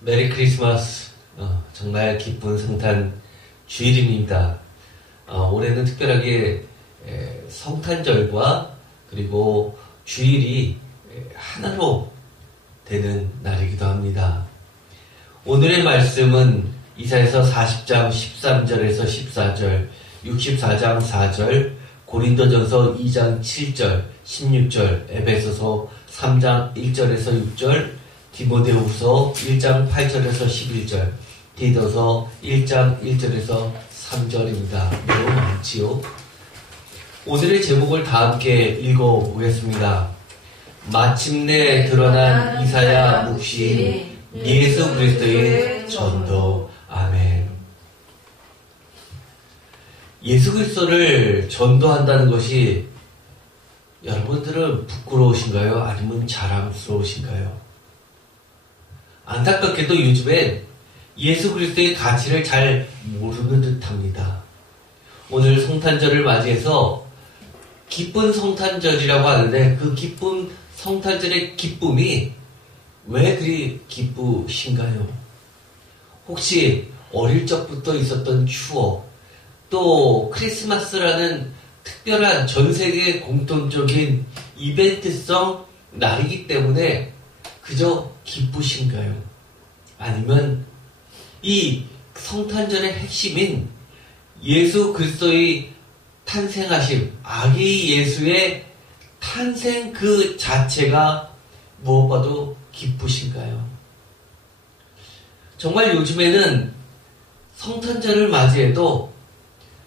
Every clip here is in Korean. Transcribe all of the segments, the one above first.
메리 크리스마스. 정말 기쁜 성탄 주일입니다. 올해는 특별하게 성탄절과 그리고 주일이 하나로 되는 날이기도 합니다. 오늘의 말씀은 이사야서 40장 13절에서 14절, 64장 4절, 고린도전서 2장 7절, 16절, 에베소서 3장 1절에서 6절, 디모데후서 1장 8절에서 11절, 디도서 1장 1절에서 3절입니다. 매우 많지요. 오늘의 제목을 다 함께 읽어보겠습니다. 마침내 드러난 이사야 묵시 예수 그리스도의 전도. 아멘. 예수 그리스도를 전도한다는 것이 여러분들은 부끄러우신가요? 아니면 자랑스러우신가요? 안타깝게도 요즘엔 예수 그리스도의 가치를 잘 모르는 듯합니다. 오늘 성탄절을 맞이해서 기쁜 성탄절이라고 하는데 그 기쁜 성탄절의 기쁨이 왜 그리 기쁘신가요? 혹시 어릴 적부터 있었던 추억, 또 크리스마스라는 특별한 전 세계 공통적인 이벤트성 날이기 때문에 그저 기쁘신가요? 아니면 이 성탄절의 핵심인 예수 그리스도의 탄생하심, 아기 예수의 탄생 그 자체가 무엇보다도 기쁘신가요? 정말 요즘에는 성탄절을 맞이해도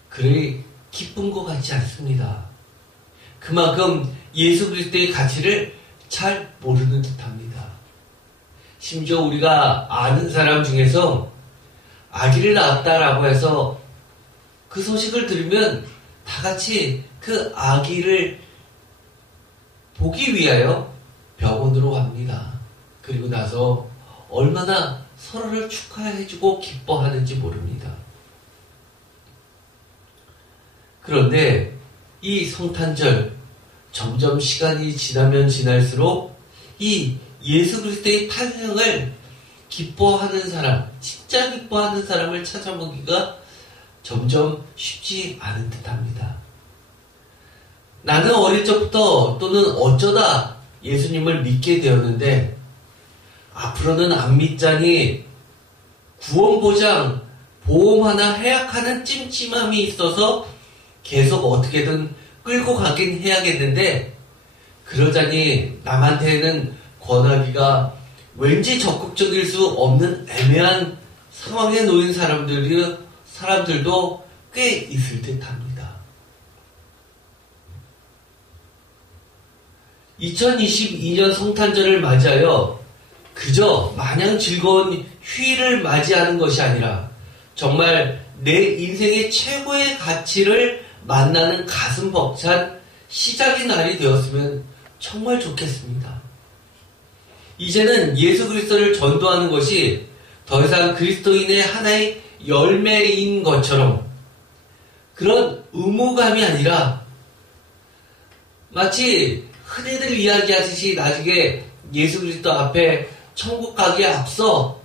그리 기쁜 것 같지 않습니다. 그만큼 예수 그리스도의 가치를 잘 모르는 듯합니다. 심지어 우리가 아는 사람 중에서 아기를 낳았다라고 해서 그 소식을 들으면 다 같이 그 아기를 보기 위하여 병원으로 갑니다. 그리고 나서 얼마나 서로를 축하해주고 기뻐하는지 모릅니다. 그런데 이 성탄절 점점 시간이 지나면 지날수록 이 예수 그리스도의 탄생을 기뻐하는 사람, 진짜 기뻐하는 사람을 찾아보기가 점점 쉽지 않은 듯합니다. 나는 어릴 적부터 또는 어쩌다 예수님을 믿게 되었는데 앞으로는 안 믿자니 구원보장, 보험 하나 해약하는 찜찜함이 있어서 계속 어떻게든 끌고 가긴 해야겠는데 그러자니 남한테는 권하기가 왠지 적극적일 수 없는 애매한 상황에 놓인 사람들도 꽤 있을 듯합니다. 2022년 성탄절을 맞이하여 그저 마냥 즐거운 휴일을 맞이하는 것이 아니라 정말 내 인생의 최고의 가치를 만나는 가슴 벅찬 시작의 날이 되었으면 정말 좋겠습니다. 이제는 예수 그리스도를 전도하는 것이 더 이상 그리스도인의 하나의 열매인 것처럼 그런 의무감이 아니라 마치 흔히들 이야기하듯이 나중에 예수 그리스도 앞에 천국 가기에 앞서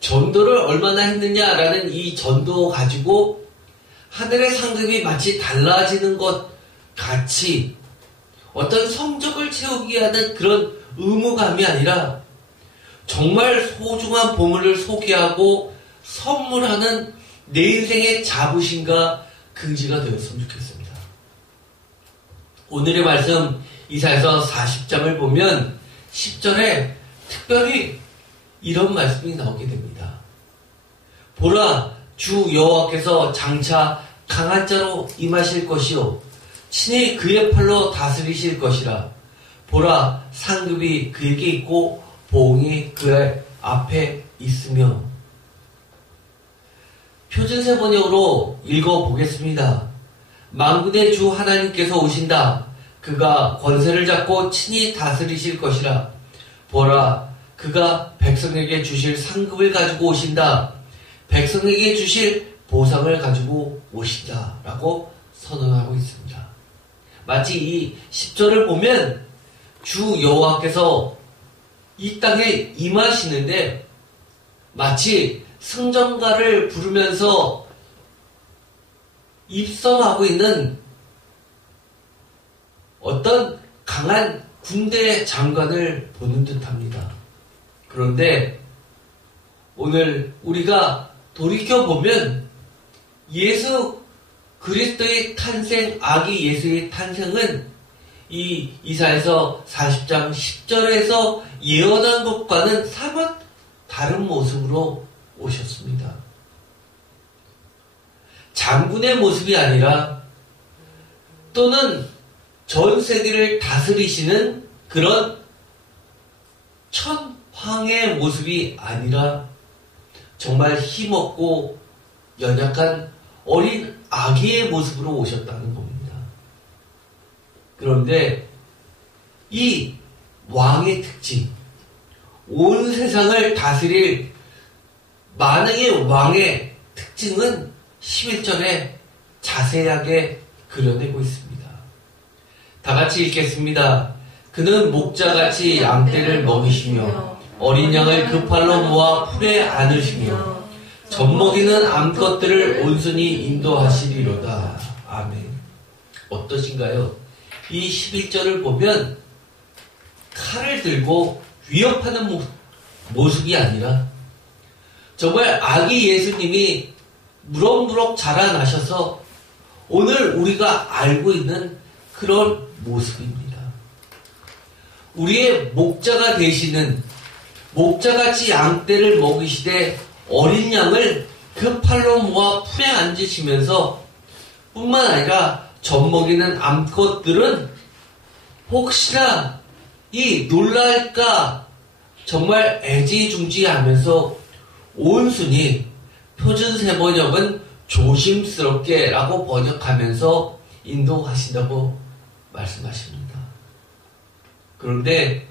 전도를 얼마나 했느냐라는 이 전도 가지고 하늘의 상급이 마치 달라지는 것 같이 어떤 성적을 채우기 위한 그런 의무감이 아니라 정말 소중한 보물을 소개하고 선물하는 내 인생의 자부심과 긍지가 되었으면 좋겠습니다. 오늘의 말씀 이사야서 40장을 보면 10절에 특별히 이런 말씀이 나오게 됩니다. 보라, 주 여호와께서 장차 강한 자로 임하실 것이요 친히 그의 팔로 다스리실 것이라. 보라, 상급이 그에게 있고 보응이 그의 앞에 있으며. 표준세 번역으로 읽어보겠습니다. 만군의 주 하나님께서 오신다. 그가 권세를 잡고 친히 다스리실 것이라. 보라, 그가 백성에게 주실 상급을 가지고 오신다. 백성에게 주실 보상을 가지고 오신다. 라고 선언하고 있습니다. 마치 이 10절을 보면 주 여호와께서 이 땅에 임하시는데 마치 승전가를 부르면서 입성하고 있는 어떤 강한 군대 장관을 보는 듯합니다. 그런데 오늘 우리가 돌이켜보면 예수 그리스도의 탄생, 아기 예수의 탄생은 이 이사야서 40장 10절에서 예언한 것과는 사뭇 다른 모습으로 오셨습니다. 장군의 모습이 아니라 또는 전 세계를 다스리시는 그런 천황의 모습이 아니라 정말 힘없고 연약한 어린 아기의 모습으로 오셨다는 겁니다. 그런데 이 왕의 특징, 온 세상을 다스릴 만왕의 왕의 특징은 11절에 자세하게 그려내고 있습니다. 다 같이 읽겠습니다. 그는 목자같이 양떼를 먹이시며 어린 양을 그 팔로 모아 풀에 안으시며 젖먹이는 암컷들을 온순히 인도하시리로다. 아멘. 어떠신가요? 이 11절을 보면 칼을 들고 위협하는 모습이 아니라 정말 아기 예수님이 무럭무럭 자라나셔서 오늘 우리가 알고 있는 그런 모습입니다. 우리의 목자가 되시는, 목자같이 양떼를 먹이시되 어린 양을 그 팔로 모아 풀에 앉으시면서 뿐만 아니라 젖먹이는 암컷들은 혹시나 이 놀랄까 정말 애지중지하면서 온순히, 표준세 번역은 조심스럽게 라고 번역하면서 인도하신다고 말씀하십니다. 그런데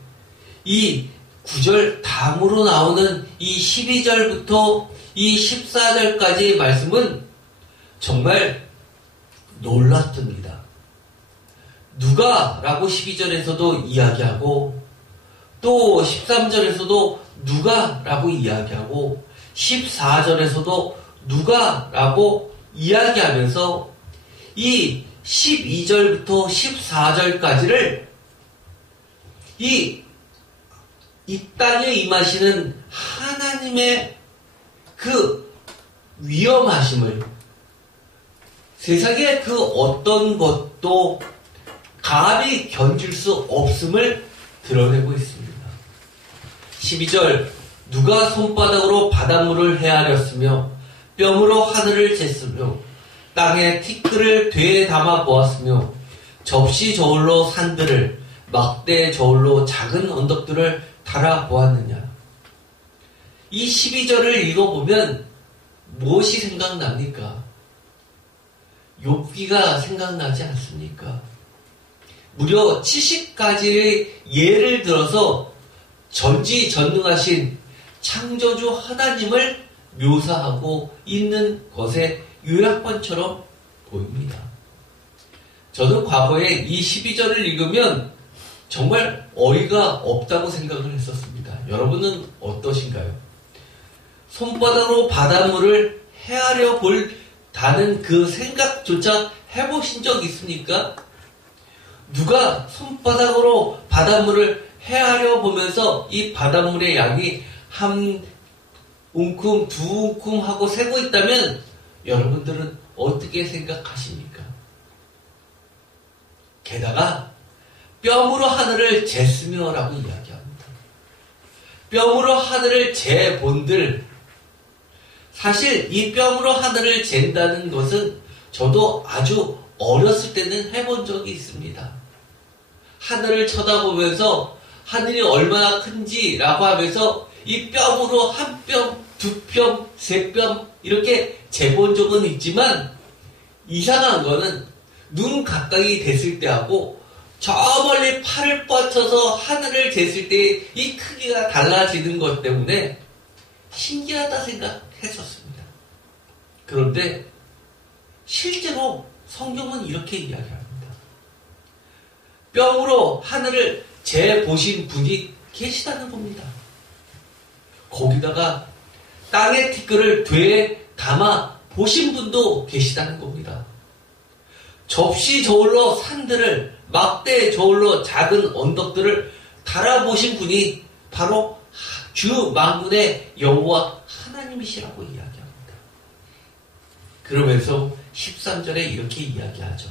이 9절 다음으로 나오는 이 12절부터 이 14절까지의 말씀은 정말 놀랍습니다. 누가라고 12절에서도 이야기하고 또 13절에서도 누가라고 이야기하고 14절에서도 누가라고 이야기하면서 이 12절부터 14절까지를 이 땅에 임하시는 하나님의 그 위험하심을, 세상의 그 어떤 것도 감히 견딜 수 없음을 드러내고 있습니다. 12절, 누가 손바닥으로 바닷물을 헤아렸으며 뼘으로 하늘을 쟀으며 땅에 티끌을 되에 담아 보았으며 접시 저울로 산들을 막대 저울로 작은 언덕들을 달아 보았느냐. 이 12절을 읽어보면 무엇이 생각납니까? 욥기가 생각나지 않습니까? 무려 70가지의 예를 들어서 전지전능하신 창조주 하나님을 묘사하고 있는 것의 요약본처럼 보입니다. 저는 과거에 이 12절을 읽으면 정말 어이가 없다고 생각을 했었습니다. 여러분은 어떠신가요? 손바닥으로 바닷물을 헤아려 볼다는 그 생각조차 해보신 적 있습니까? 누가 손바닥으로 바닷물을 헤아려 보면서 이 바닷물의 양이 한 웅큼, 두 웅큼 하고 세고 있다면 여러분들은 어떻게 생각하십니까? 게다가 뼘으로 하늘을 쟀으며 라고 이야기합니다. 뼘으로 하늘을 재본들, 사실 이 뼘으로 하늘을 잰다는 것은 저도 아주 어렸을 때는 해본 적이 있습니다. 하늘을 쳐다보면서 하늘이 얼마나 큰지라고 하면서 이 뼘으로 한 뼘, 두 뼘, 세 뼘 이렇게 재본 적은 있지만 이상한 거는 눈 가까이 됐을 때하고 저 멀리 팔을 뻗쳐서 하늘을 쟀을 때 이 크기가 달라지는 것 때문에 신기하다 생각했었습니다. 그런데 실제로 성경은 이렇게 이야기합니다. 뼘으로 하늘을 재보신 분이 계시다는 겁니다. 거기다가 땅의 티끌을 되에 담아 보신 분도 계시다는 겁니다. 접시 저울로 산들을, 막대 저울로 작은 언덕들을 달아보신 분이 바로 주 만군의 여호와 하나님이시라고 이야기합니다. 그러면서 13절에 이렇게 이야기하죠.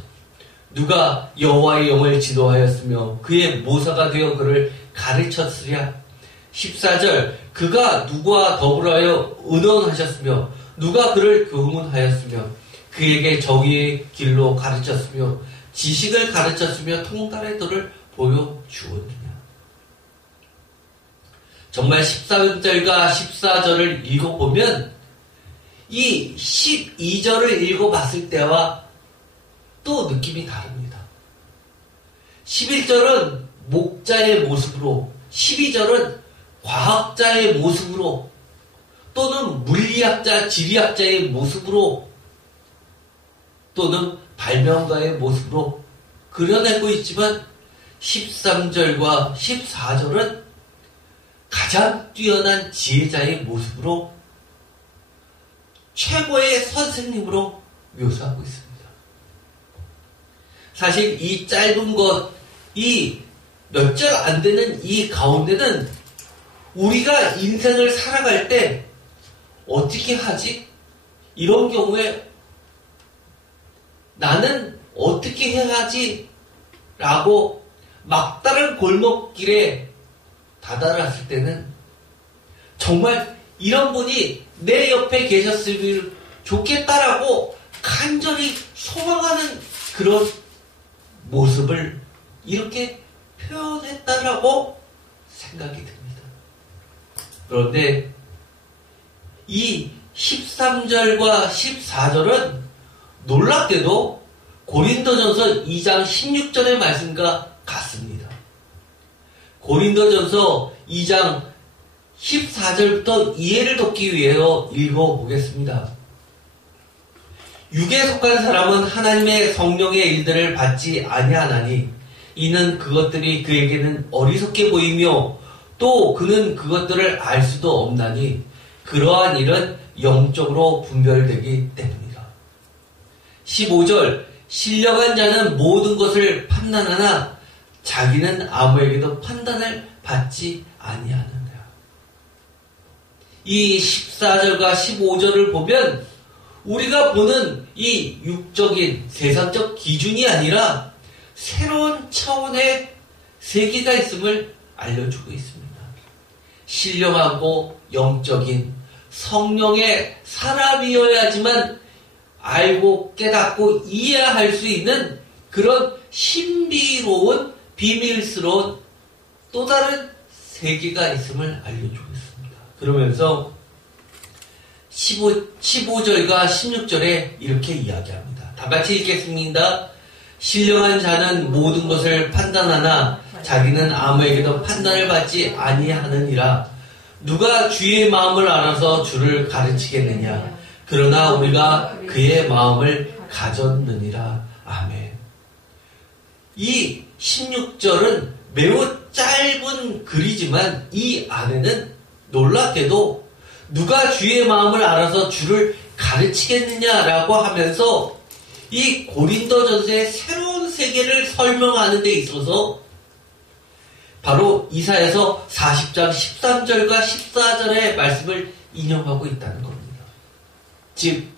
누가 여호와의 영을 지도하였으며 그의 모사가 되어 그를 가르쳤으랴. 14절 그가 누구와 더불어하여 의논하셨으며 누가 그를 교훈하였으며 그에게 정의의 길로 가르쳤으며 지식을 가르쳤으며 통달의 도를 보여주었느냐. 정말 13절과 14절을 읽어보면 이 12절을 읽어봤을 때와 또 느낌이 다릅니다. 11절은 목자의 모습으로, 12절은 과학자의 모습으로 또는 물리학자, 지리학자의 모습으로 또는 발명가의 모습으로 그려내고 있지만 13절과 14절은 가장 뛰어난 지혜자의 모습으로 최고의 선생님으로 묘사하고 있습니다. 사실 이 짧은 것, 이 몇 절 안 되는 이 가운데는 우리가 인생을 살아갈 때 어떻게 하지? 이런 경우에 나는 어떻게 해야 하지? 라고 막다른 골목길에 다다랐을 때는 정말 이런 분이 내 옆에 계셨으면 좋겠다라고 간절히 소망하는 그런 모습을 이렇게 표현했다라고 생각이 듭니다. 그런데 이 13절과 14절은 놀랍게도 고린도전서 2장 16절의 말씀과 같습니다. 고린도전서 2장 14절부터 이해를 돕기 위해서 읽어보겠습니다. 육에 속한 사람은 하나님의 성령의 일들을 받지 아니하나니 이는 그것들이 그에게는 어리석게 보이며 또 그는 그것들을 알 수도 없나니 그러한 일은 영적으로 분별되기 때문이다. 15절 신령한 자는 모든 것을 판단하나 자기는 아무에게도 판단을 받지 아니하느니라. 이 14절과 15절을 보면 우리가 보는 이 육적인 세상적 기준이 아니라 새로운 차원의 세계가 있음을 알려주고 있습니다. 신령하고 영적인 성령의 사람이어야지만 알고 깨닫고 이해할 수 있는 그런 신비로운 비밀스러운 또 다른 세계가 있음을 알려주고 있습니다. 그러면서 15절과 16절에 이렇게 이야기합니다. 다 같이 읽겠습니다. 신령한 자는 모든 것을 판단하나 자기는 아무에게도 판단을 받지 아니하느니라. 누가 주의 마음을 알아서 주를 가르치겠느냐. 그러나 우리가 그의 마음을 가졌느니라. 아멘. 이 16절은 매우 짧은 글이지만 이 안에는 놀랍게도 누가 주의 마음을 알아서 주를 가르치겠느냐라고 하면서 이 고린도전서의 새로운 세계를 설명하는 데 있어서 바로 이사야서 40장 13절과 14절의 말씀을 인용하고 있다는 겁니다. 즉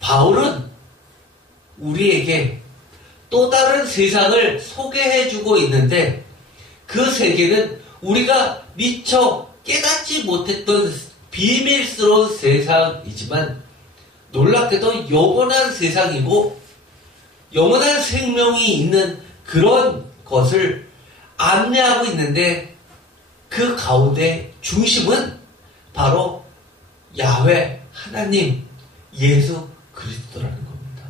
바울은 우리에게 또 다른 세상을 소개해주고 있는데 그 세계는 우리가 미처 깨닫지 못했던 비밀스러운 세상이지만 놀랍게도 영원한 세상이고 영원한 생명이 있는 그런 것을 안내하고 있는데 그 가운데 중심은 바로 야훼 하나님 예수 그리스도라는 겁니다.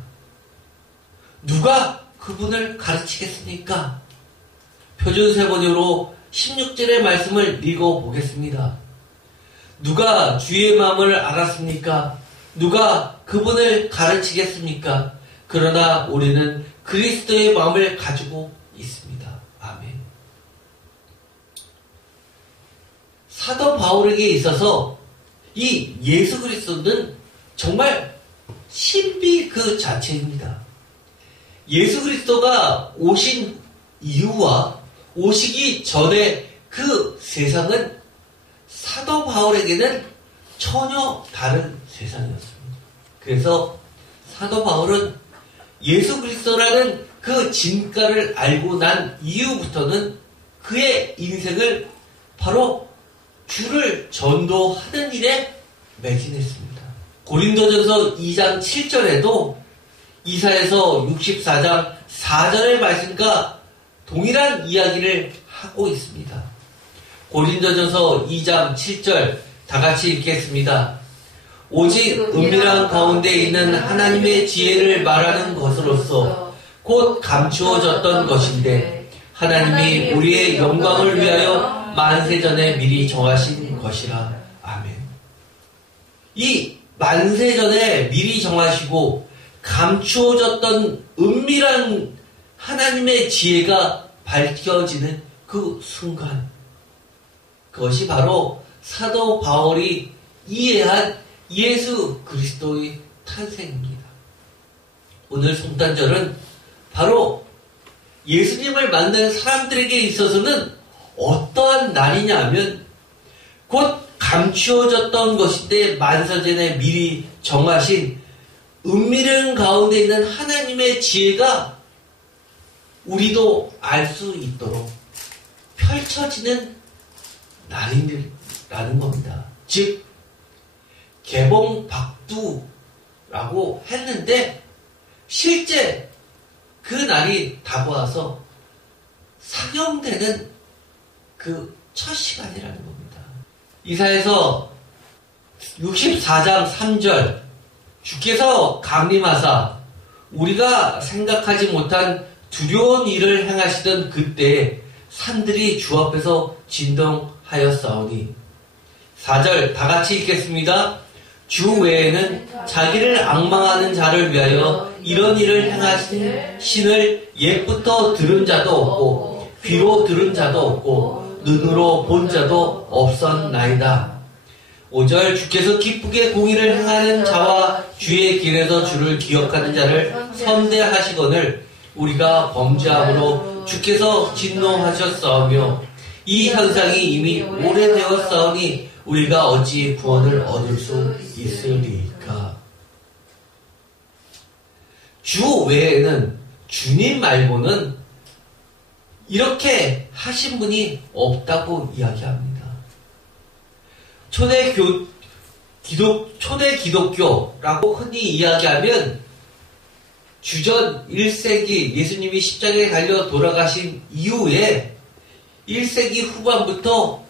누가 그분을 가르치겠습니까? 표준세번역으로 16절의 말씀을 읽어보겠습니다. 누가 주의 마음을 알았습니까? 누가 그분을 가르치겠습니까? 그러나 우리는 그리스도의 마음을 가지고 있습니다. 아멘. 사도 바울에게 있어서 이 예수 그리스도는 정말 신비 그 자체입니다. 예수 그리스도가 오신 이유와 오시기 전에 그 세상은 사도 바울에게는 전혀 다른 세상이었습니다. 그래서 사도 바울은 예수 그리스도라는 그 진가를 알고 난 이후부터는 그의 인생을 바로 주를 전도하는 일에 매진했습니다. 고린도전서 2장 7절에도 이사야서 64장 4절의 말씀과 동일한 이야기를 하고 있습니다. 고린도전서 2장 7절 다 같이 읽겠습니다. 오직 은밀한 가운데 있는 하나님의 지혜를 말하는 것으로서 곧 감추어졌던 것인데 하나님이 우리의 영광을 위하여 만세전에 미리 정하신 것이라. 아멘. 이 만세전에 미리 정하시고 감추어졌던 은밀한 하나님의 지혜가 밝혀지는 그 순간, 그것이 바로 사도 바울이 이해한 예수 그리스도의 탄생입니다. 오늘 성탄절은 바로 예수님을 만난 사람들에게 있어서는 어떠한 날이냐 하면 곧 감추어졌던 것인데 만세전에 미리 정하신 은밀한 가운데 있는 하나님의 지혜가 우리도 알 수 있도록 펼쳐지는 날이라는 겁니다. 즉 개봉박두라고 했는데 실제 그 날이 다가와서 상영되는 그 첫 시간이라는 겁니다. 이사야서 64장 3절 주께서 강림하사 우리가 생각하지 못한 두려운 일을 행하시던 그때에 산들이 주 앞에서 진동하였사오니. 4절 다 같이 읽겠습니다. 주 외에는 자기를 앙망하는 자를 위하여 이런 일을 행하신 신을 옛부터 들은 자도 없고 귀로 들은 자도 없고 눈으로 본 자도 없었나이다. 5절 주께서 기쁘게 공의를 행하는 자와 주의 길에서 주를 기억하는 자를 선대하시거늘 우리가 범죄함으로 주께서 진노하셨사오며 이 현상이 이미 오래되었사오니 우리가 어찌 구원을 얻을 수 있으리까. 주 외에는 주님 말고는 이렇게 하신 분이 없다고 이야기합니다. 초대 기독교라고 흔히 이야기하면 주전 1세기 예수님이 십자가에 달려 돌아가신 이후에 1세기 후반부터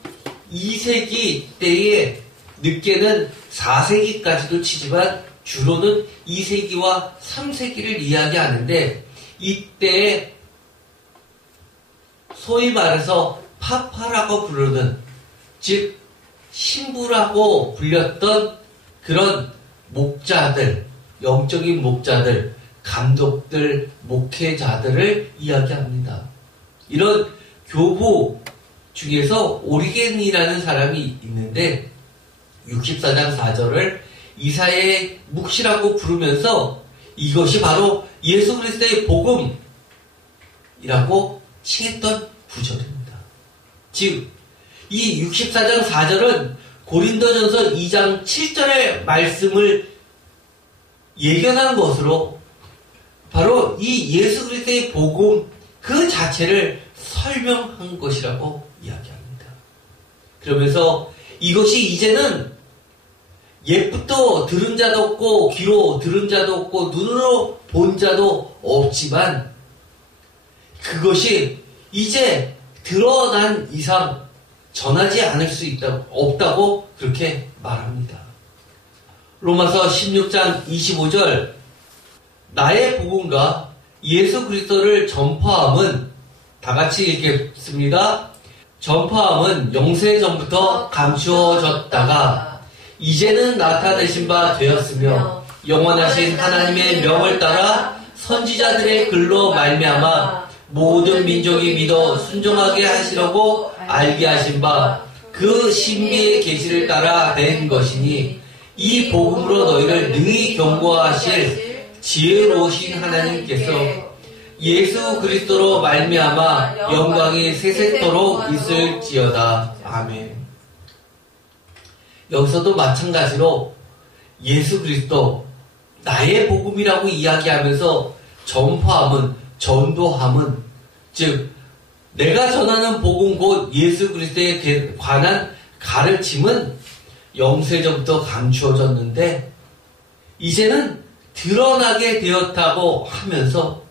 2세기 때에 늦게는 4세기까지도 치지만 주로는 2세기와 3세기를 이야기하는데 이때 소위 말해서 파파라고 부르는, 즉 신부라고 불렸던 그런 목자들, 영적인 목자들, 감독들, 목회자들을 이야기합니다. 이런 교부 중에서 오리겐이라는 사람이 있는데 64장 4절을 이사야의 묵시라고 부르면서 이것이 바로 예수 그리스도의 복음이라고 칭했던 구절입니다. 즉, 이 64장 4절은 고린도전서 2장 7절의 말씀을 예견한 것으로 바로 이 예수 그리스도의 복음 그 자체를 설명한 것이라고 이야기합니다. 그러면서 이것이 이제는 옛부터 들은 자도 없고 귀로 들은 자도 없고 눈으로 본 자도 없지만 그것이 이제 드러난 이상 전하지 않을 수 없다고 그렇게 말합니다. 로마서 16장 25절 나의 복음과 예수 그리스도를 전파함은 다 같이 읽겠습니다. 전파함은 영세전부터 감추어졌다가 이제는 나타내신 바 되었으며 영원하신 하나님의 명을 따라 선지자들의 글로 말미암아 모든 민족이 믿어 순종하게 하시려고 알게 하신 바 그 신비의 계시를 따라 낸 것이니 이 복음으로 너희를 능히 경고하실 지혜로우신 하나님께서 예수 그리스도로 말미암아 영광이 세세토록 있을지어다. 아멘. 여기서도 마찬가지로 예수 그리스도 나의 복음이라고 이야기하면서 전파함은, 전도함은, 즉 내가 전하는 복음 곧 예수 그리스도에 관한 가르침은 영세전부터 감추어졌는데 이제는 드러나게 되었다고 하면서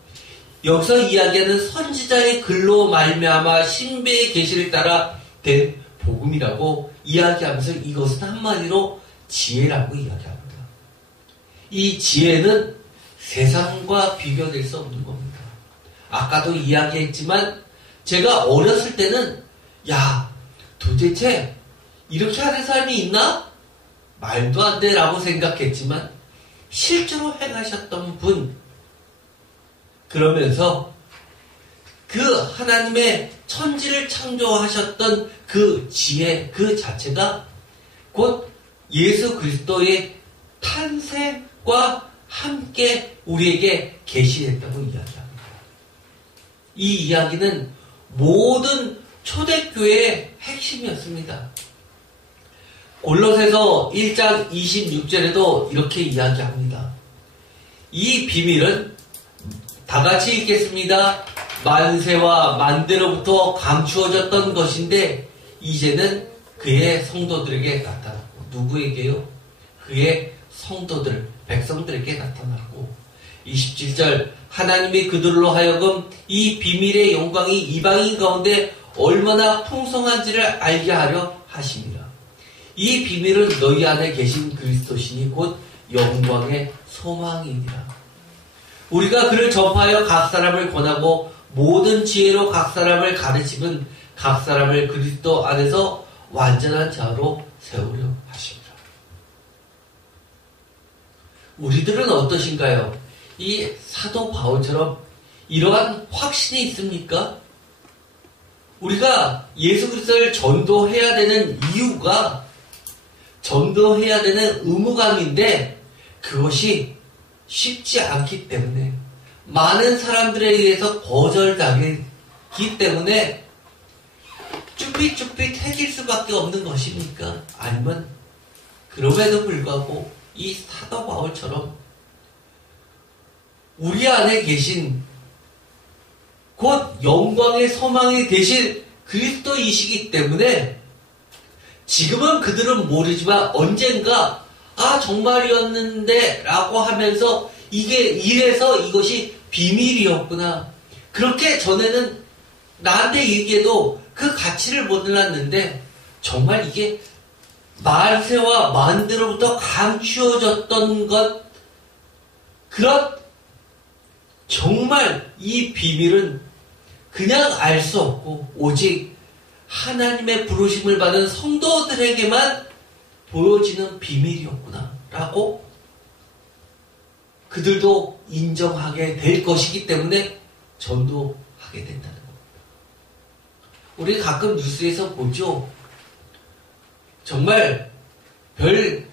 여기서 이야기하는 선지자의 글로 말미암아 신비의 계시를 따라 된 복음이라고 이야기하면서 이것은 한마디로 지혜라고 이야기합니다. 이 지혜는 세상과 비교될 수 없는 겁니다. 아까도 이야기했지만 제가 어렸을 때는 야 도대체 이렇게 하는 사람이 있나? 말도 안 돼 라고 생각했지만 실제로 행하셨던 분, 그러면서 그 하나님의 천지를 창조하셨던 그 지혜 그 자체가 곧 예수 그리스도의 탄생과 함께 우리에게 계시됐다고 이야기합니다. 이 이야기는 모든 초대교회의 핵심이었습니다. 골로새서 1장 26절에도 이렇게 이야기합니다. 이 비밀은 다 같이 읽겠습니다. 만세와 만대로부터 감추어졌던 것인데 이제는 그의 성도들에게 나타났고, 누구에게요? 그의 성도들, 백성들에게 나타났고, 27절 하나님이 그들로 하여금 이 비밀의 영광이 이방인 가운데 얼마나 풍성한지를 알게 하려 하십니다. 이 비밀은 너희 안에 계신 그리스도시니 곧 영광의 소망이니라. 우리가 그를 전파하여 각 사람을 권하고 모든 지혜로 각 사람을 가르치면 각 사람을 그리스도 안에서 완전한 자로 세우려 하십니다. 우리들은 어떠신가요? 이 사도 바울처럼 이러한 확신이 있습니까? 우리가 예수 그리스도를 전도해야 되는 이유가 전도해야 되는 의무감인데 그것이 쉽지 않기 때문에 많은 사람들에 의해서 거절당하기 때문에 쭈삣쭈삣 해질 수밖에 없는 것입니까? 아니면 그럼에도 불구하고 이 사도 바울처럼 우리 안에 계신 곧 영광의 소망이 되실 그리스도이시기 때문에 지금은 그들은 모르지만 언젠가 정말이었는데 라고 하면서 이게 이래서 이것이 비밀이었구나. 그렇게 전에는 나한테 얘기해도 그 가치를 몰랐는데 정말 이게 만세와 만대로부터 감추어졌던 것, 그런 정말 이 비밀은 그냥 알 수 없고 오직 하나님의 부르심을 받은 성도들에게만 보여지는 비밀이었구나 라고 그들도 인정하게 될 것이기 때문에 전도하게 된다는 겁니다. 우리 가끔 뉴스에서 보죠. 정말 별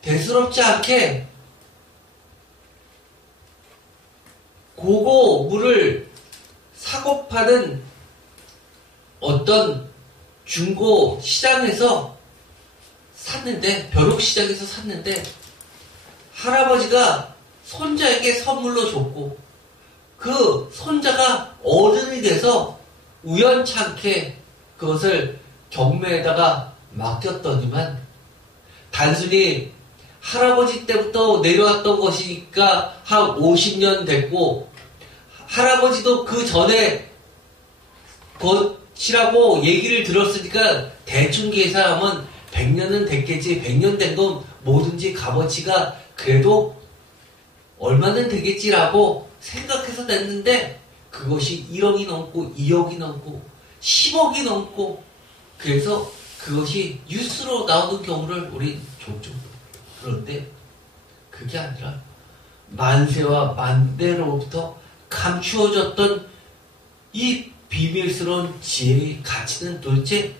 대수롭지 않게 고고 물을 사고 파는 어떤 중고 시장에서 샀는데, 벼룩시장에서 샀는데 할아버지가 손자에게 선물로 줬고 그 손자가 어른이 돼서 우연찮게 그것을 경매에다가 맡겼더니만 단순히 할아버지 때부터 내려왔던 것이니까 한 50년 됐고 할아버지도 그 전에 것이라고 얘기를 들었으니까 대충 계산하면 100년은 됐겠지. 100년 된 건 뭐든지 값어치가 그래도 얼마는 되겠지라고 생각해서 냈는데 그것이 1억이 넘고 2억이 넘고 10억이 넘고 그래서 그것이 뉴스로 나오는 경우를 우리 종종. 그런데 그게 아니라 만세와 만대로부터 감추어졌던 이 비밀스러운 지혜의 가치는 도대체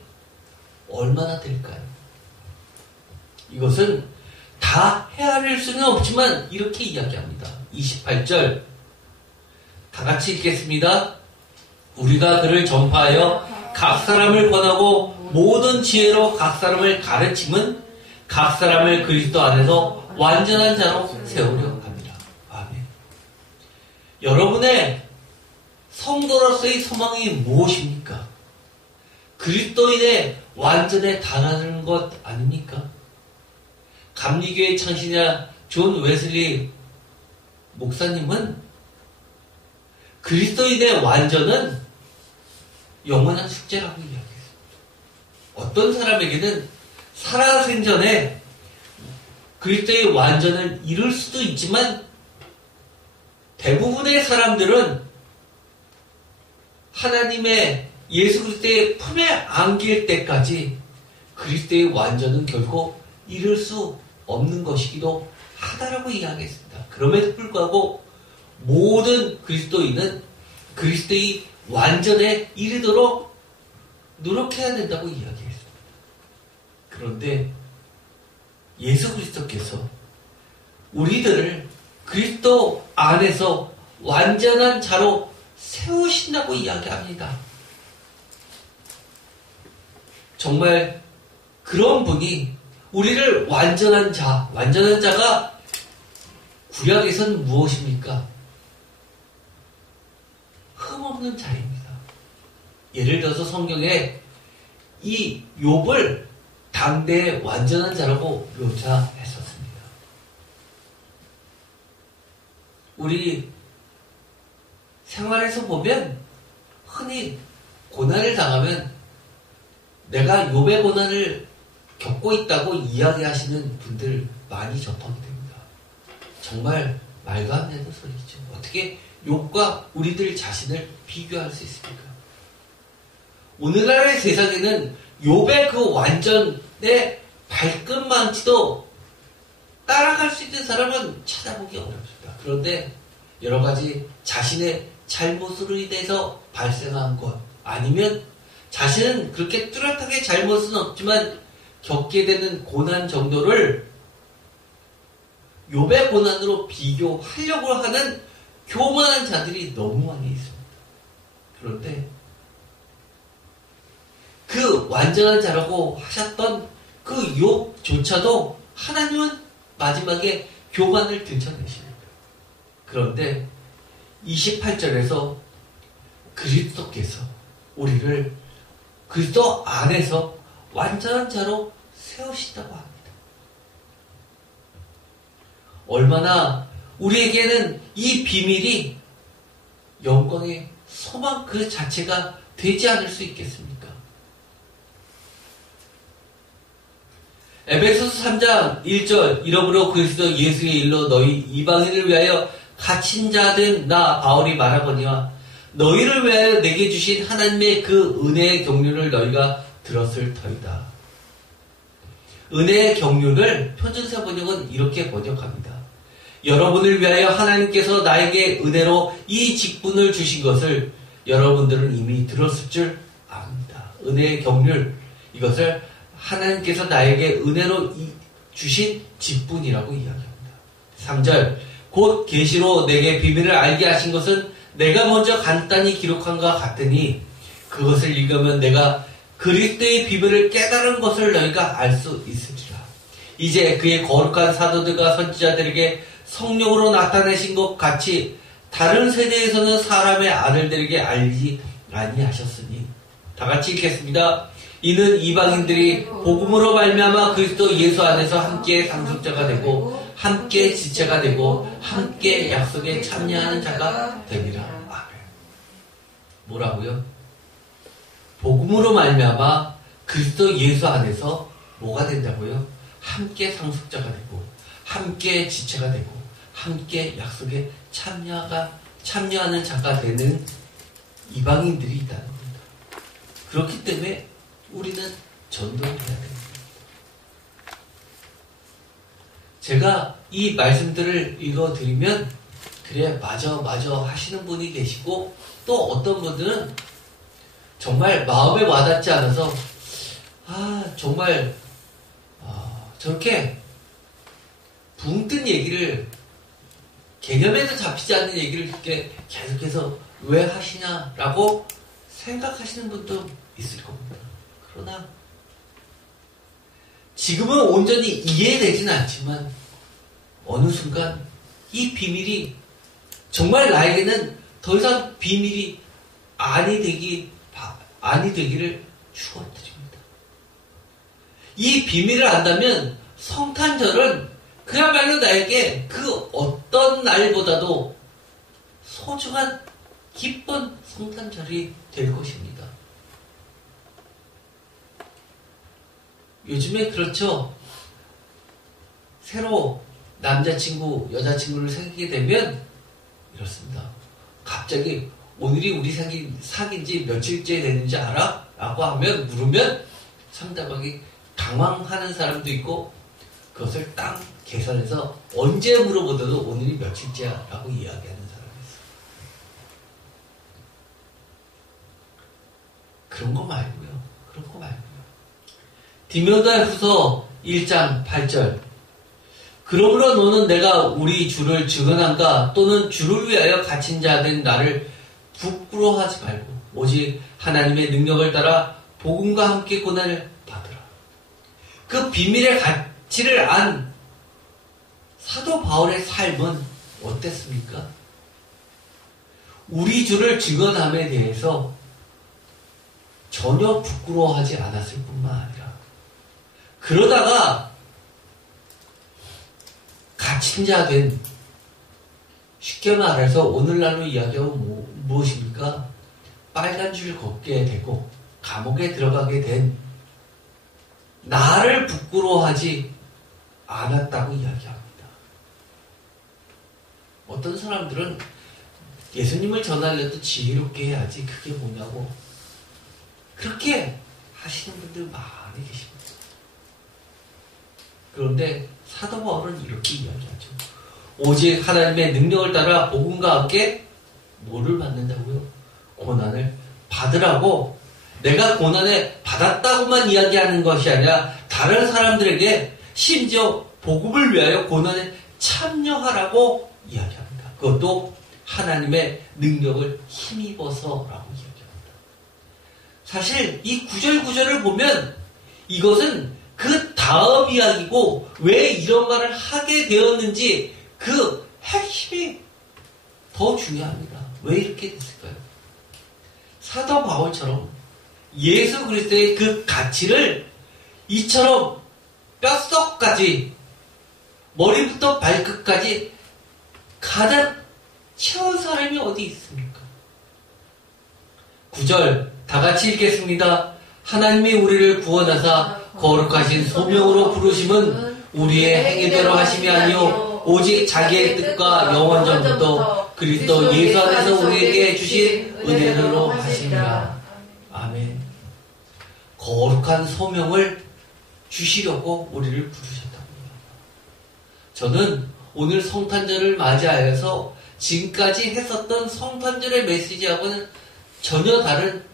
얼마나 될까요? 이것은 다 헤아릴 수는 없지만 이렇게 이야기합니다. 28절 다 같이 읽겠습니다. 우리가 그를 전파하여 각 사람을 권하고 모든 지혜로 각 사람을 가르침은 각 사람을 그리스도 안에서 완전한 자로 세우려 합니다. 아멘. 여러분의 성도로서의 소망이 무엇입니까? 그리스도인의 완전에 달하는 것 아닙니까? 감리교의 창시자 존 웨슬리 목사님은 그리스도인의 완전은 영원한 숙제라고 이야기했습니다. 어떤 사람에게는 살아생전에 그리스도의 완전을 이룰 수도 있지만 대부분의 사람들은 하나님의 예수 그리스도의 품에 안길 때까지 그리스도의 완전은 결코 이룰 수 없는 것이기도 하다라고 이야기했습니다. 그럼에도 불구하고 모든 그리스도인은 그리스도의 완전에 이르도록 노력해야 된다고 이야기했습니다. 그런데 예수 그리스도께서 우리들을 그리스도 안에서 완전한 자로 세우신다고 이야기합니다. 정말 그런 분이 우리를 완전한 자가 구약에서는 무엇입니까? 흠없는 자입니다. 예를 들어서 성경에 이 욥을 당대의 완전한 자라고 묘사했었습니다. 우리 생활에서 보면 흔히 고난을 당하면 내가 욥의 고난을 겪고 있다고 이야기하시는 분들 많이 접하게 됩니다. 정말 말도 안 되는 소리죠. 어떻게 욥과 우리들 자신을 비교할 수 있습니까? 오늘날의 세상에는 욥의 그 완전의 발끝만치도 따라갈 수 있는 사람은 찾아보기 어렵습니다. 그런데 여러 가지 자신의 잘못으로 인해서 발생한 것 아니면 자신은 그렇게 뚜렷하게 잘못은 없지만 겪게 되는 고난 정도를 욥의 고난으로 비교하려고 하는 교만한 자들이 너무 많이 있습니다. 그런데 그 완전한 자라고 하셨던 그 욥조차도 하나님은 마지막에 교만을 들춰내십니다. 그런데 28절에서 그리스도께서 우리를 그리스도 안에서 완전한 자로 세우신다고 합니다. 얼마나 우리에게는 이 비밀이 영광의 소망 그 자체가 되지 않을 수 있겠습니까? 에베소서 3장 1절 이러므로 그리스도 예수의 일로 너희 이방인을 위하여 갇힌 자 된 나 바울이 말하거니와 너희를 위하여 내게 주신 하나님의 그 은혜의 경륜을 너희가 들었을 터이다. 은혜의 경륜을 표준사 번역은 이렇게 번역합니다. 여러분을 위하여 하나님께서 나에게 은혜로 이 직분을 주신 것을 여러분들은 이미 들었을 줄 압니다. 은혜의 경륜, 이것을 하나님께서 나에게 은혜로 주신 직분이라고 이야기합니다. 3절 곧 계시로 내게 비밀을 알게 하신 것은 내가 먼저 간단히 기록한 것 같으니 그것을 읽으면 내가 그리스도의 비밀을 깨달은 것을 너희가 알 수 있으리라. 이제 그의 거룩한 사도들과 선지자들에게 성령으로 나타내신 것 같이 다른 세대에서는 사람의 아들들에게 알지 아니하셨으니. 다 같이 읽겠습니다. 이는 이방인들이 복음으로 말미암아 그리스도 예수 안에서 함께 상속자가 되고 함께 지체가 되고 함께 약속에 참여하는 자가 되리라. 아멘. 뭐라고요? 복음으로 말미암아 그리스도 예수 안에서 뭐가 된다고요? 함께 상속자가 되고 함께 지체가 되고 함께 약속에 참여하는 자가 되는 이방인들이 있다는 겁니다. 그렇기 때문에 우리는 전도를 해야 됩니다. 제가 이 말씀들을 읽어드리면 그래 맞아 하시는 분이 계시고 또 어떤 분들은 정말 마음에 와닿지 않아서 정말 저렇게 붕 뜬 얘기를, 개념에도 잡히지 않는 얘기를 이렇게 계속해서 왜 하시냐라고 생각하시는 분도 있을 겁니다. 그러나 지금은 온전히 이해되지는 않지만 어느 순간 이 비밀이 정말 나에게는 더 이상 비밀이 아니 되기를 축원드립니다. 이 비밀을 안다면 성탄절은 그야말로 나에게 그 어떤 날보다도 소중한 기쁜 성탄절이 될 것입니다. 요즘에 그렇죠. 새로 남자친구, 여자친구를 사귀게 되면 이렇습니다. 갑자기 오늘이 우리 사귄 지 며칠째 됐는지 알아? 라고 물으면 상대방이 당황하는 사람도 있고, 그것을 딱 계산해서 언제 물어보더라도 오늘이 며칠째야 라고 이야기하는 사람이 있어요. 그런 거 말고요. 디모데후서 1장 8절. 그러므로 너는 내가 우리 주를 증언한가 또는 주를 위하여 갇힌 자 된 나를 부끄러워하지 말고 오직 하나님의 능력을 따라 복음과 함께 고난을 받으라. 그 비밀의 가치를 안 사도 바울의 삶은 어땠습니까? 우리 주를 증언함에 대해서 전혀 부끄러워하지 않았을 뿐만 아니라, 그러다가 갇힌 자 된, 쉽게 말해서 오늘날로 이야기하면 무엇입니까? 빨간 줄 걷게 되고 감옥에 들어가게 된 나를 부끄러워하지 않았다고 이야기합니다. 어떤 사람들은 예수님을 전하려도 지혜롭게 해야지, 그게 뭐냐고 그렇게 하시는 분들 많이 계십니다. 그런데 사도 바울은 이렇게 이야기하죠. 오직 하나님의 능력을 따라 복음과 함께 뭐를 받는다고요? 고난을 받으라고. 내가 고난을 받았다고만 이야기하는 것이 아니라 다른 사람들에게 심지어 복음을 위하여 고난에 참여하라고 이야기합니다. 그것도 하나님의 능력을 힘입어서라고 이야기합니다. 사실 이 구절을 보면 이것은 그 다음 이야기고 왜 이런 말을 하게 되었는지 그 핵심이 더 중요합니다. 왜 이렇게 됐을까요? 사도 바울처럼 예수 그리스도의 그 가치를 이처럼 뼛속까지, 머리부터 발끝까지 가득 채운 사람이 어디 있습니까? 9절 다 같이 읽겠습니다. 하나님이 우리를 구원하사 거룩하신 소명으로 부르심은 우리의 행위대로 하심이 아니요 오직 자기의 뜻과 영원 전부터 그리스도 예수 안에서 우리에게 주신 은혜로 하심이라. 아멘. 거룩한 소명을 주시려고 우리를 부르셨답니다. 저는 오늘 성탄절을 맞이하여서 지금까지 했었던 성탄절의 메시지하고는 전혀 다른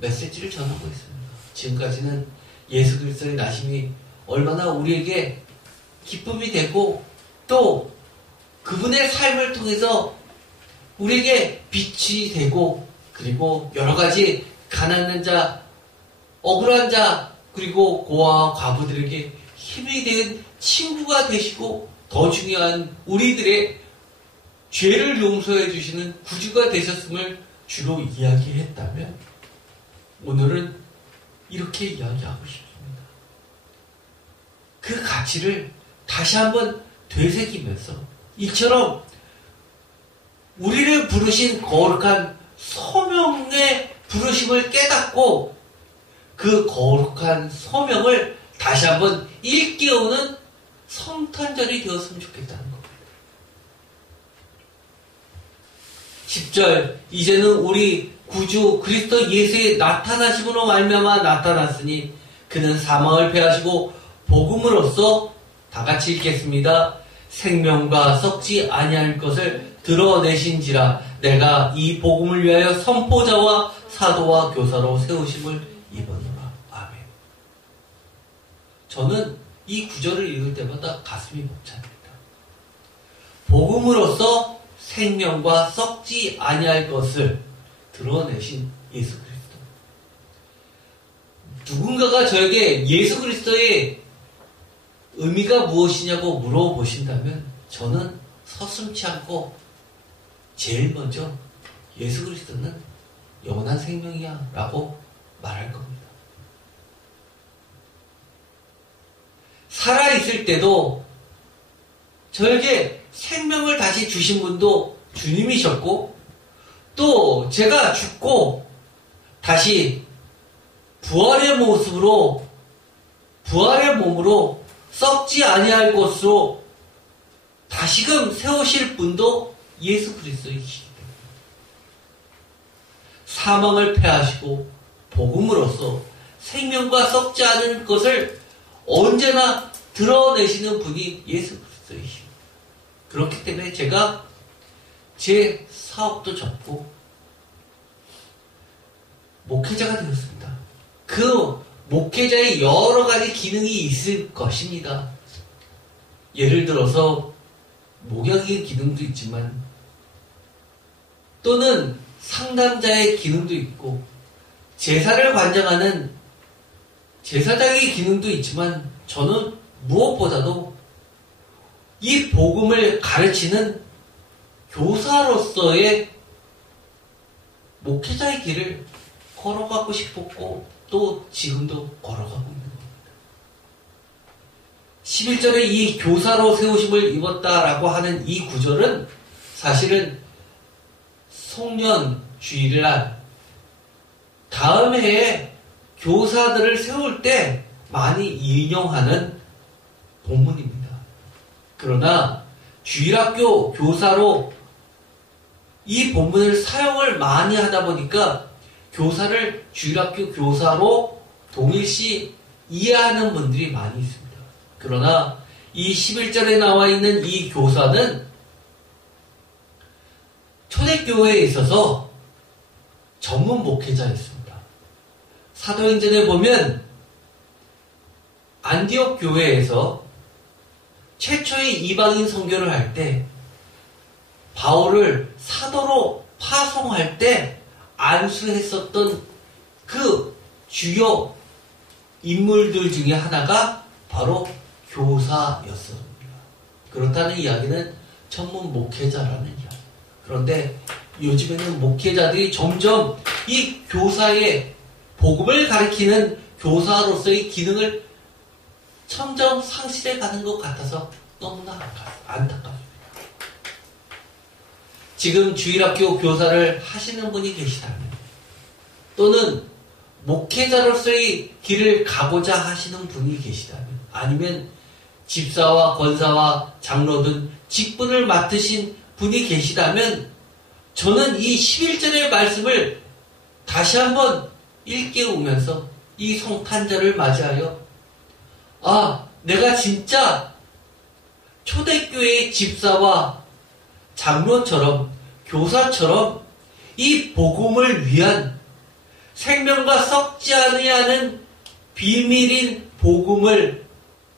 메시지를 전하고 있습니다. 지금까지는 예수 그리스도의 나심이 얼마나 우리에게 기쁨이 되고 또 그분의 삶을 통해서 우리에게 빛이 되고, 그리고 여러 가지 가난한 자, 억울한 자, 그리고 고아와 과부들에게 힘이 된 친구가 되시고, 더 중요한 우리들의 죄를 용서해 주시는 구주가 되셨음을 주로 이야기했다면, 오늘은 이렇게 이야기하고 싶습니다. 그 가치를 다시 한번 되새기면서 이처럼 우리를 부르신 거룩한 소명의 부르심을 깨닫고 그 거룩한 소명을 다시 한번 일깨우는 성탄절이 되었으면 좋겠다는 겁니다. 10절 이제는 우리 구주 그리스도 예수의 나타나심으로 말미암아 나타났으니 그는 사망을 패하시고 복음으로써 다 같이 읽겠습니다. 생명과 썩지 아니할 것을 드러내신지라 내가 이 복음을 위하여 선포자와 사도와 교사로 세우심을 입었노라. 아멘. 저는 이 구절을 읽을 때마다 가슴이 벅찹니다. 복음으로써 생명과 썩지 아니할 것을 드러내신 예수 그리스도. 누군가가 저에게 예수 그리스도의 의미가 무엇이냐고 물어보신다면 저는 서슴지 않고 제일 먼저 예수 그리스도는 영원한 생명이야 라고 말할 겁니다. 살아있을 때도 저에게 생명을 다시 주신 분도 주님이셨고, 또 제가 죽고 다시 부활의 모습으로, 부활의 몸으로 썩지 아니할 것으로 다시금 세우실 분도 예수 그리스도이시기 때문에 사망을 패하시고 복음으로써 생명과 썩지 않은 것을 언제나 드러내시는 분이 예수 그리스도이십니다. 그렇기 때문에 제가 제 사업도 접고 목회자가 되었습니다. 그 목회자의 여러 가지 기능이 있을 것입니다. 예를 들어서 목양의 기능도 있지만 또는 상담자의 기능도 있고 제사를 관장하는 제사장의 기능도 있지만 저는 무엇보다도 이 복음을 가르치는 교사로서의 목회자의 길을 걸어가고 싶었고 또 지금도 걸어가고 있는 겁니다. 11절에 이 교사로 세우심을 입었다라고 하는 이 구절은 사실은 송년 주일날 다음 해에 교사들을 세울 때 많이 인용하는 본문입니다. 그러나 주일학교 교사로 이 본문을 사용을 많이 하다 보니까 교사를 주일학교 교사로 동일시 이해하는 분들이 많이 있습니다. 그러나 이 11절에 나와 있는 이 교사는 초대교회에 있어서 전문 목회자였습니다. 사도행전에 보면 안디옥 교회에서 최초의 이방인 선교를 할 때 바울을 사도로 파송할 때 안수했었던 그 주요 인물들 중에 하나가 바로 교사였습니다. 그렇다는 이야기는 전문 목회자라는 이야기. 그런데 요즘에는 목회자들이 점점 이 교사의 복음을 가리키는 교사로서의 기능을 점점 상실해 가는 것 같아서 너무나 안타깝습니다. 지금 주일학교 교사를 하시는 분이 계시다면 또는 목회자로서의 길을 가고자 하시는 분이 계시다면 아니면 집사와 권사와 장로 등 직분을 맡으신 분이 계시다면 저는 이 11절의 말씀을 다시 한번 일깨우면서 이 성탄절을 맞이하여 내가 진짜 초대교회의 집사와 장로처럼 교사처럼 이 복음을 위한 생명과 썩지 아니하는 비밀인 복음을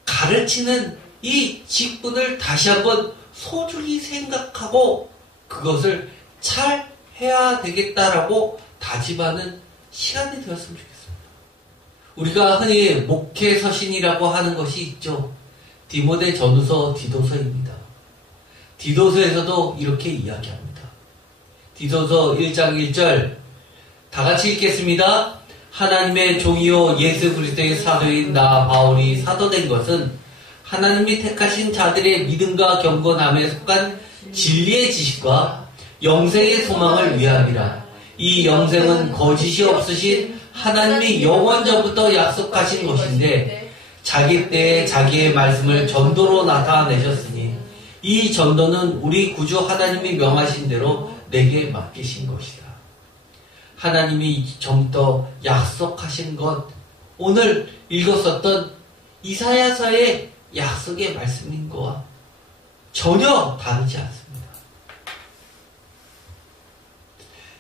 가르치는 이 직분을 다시 한번 소중히 생각하고 그것을 잘 해야 되겠다라고 다짐하는 시간이 되었으면 좋겠습니다. 우리가 흔히 목회 서신이라고 하는 것이 있죠. 디모데 전후서 디도서입니다. 디도서에서도 이렇게 이야기합니다. 디도서 1장 1절 다 같이 읽겠습니다. 하나님의 종이요 예수 그리스도의 사도인 나 바울이 사도된 것은 하나님이 택하신 자들의 믿음과 경건함에 속한 진리의 지식과 영생의 소망을 위함이라. 이 영생은 거짓이 없으신 하나님이 영원전부터 약속하신 것인데 자기 때에 자기의 말씀을 전도로 나타내셨으니 이 전도는 우리 구주 하나님이 명하신 대로 내게 맡기신 것이다. 하나님이 전부터 약속하신 것, 오늘 읽었었던 이사야서의 약속의 말씀인 것과 전혀 다르지 않습니다.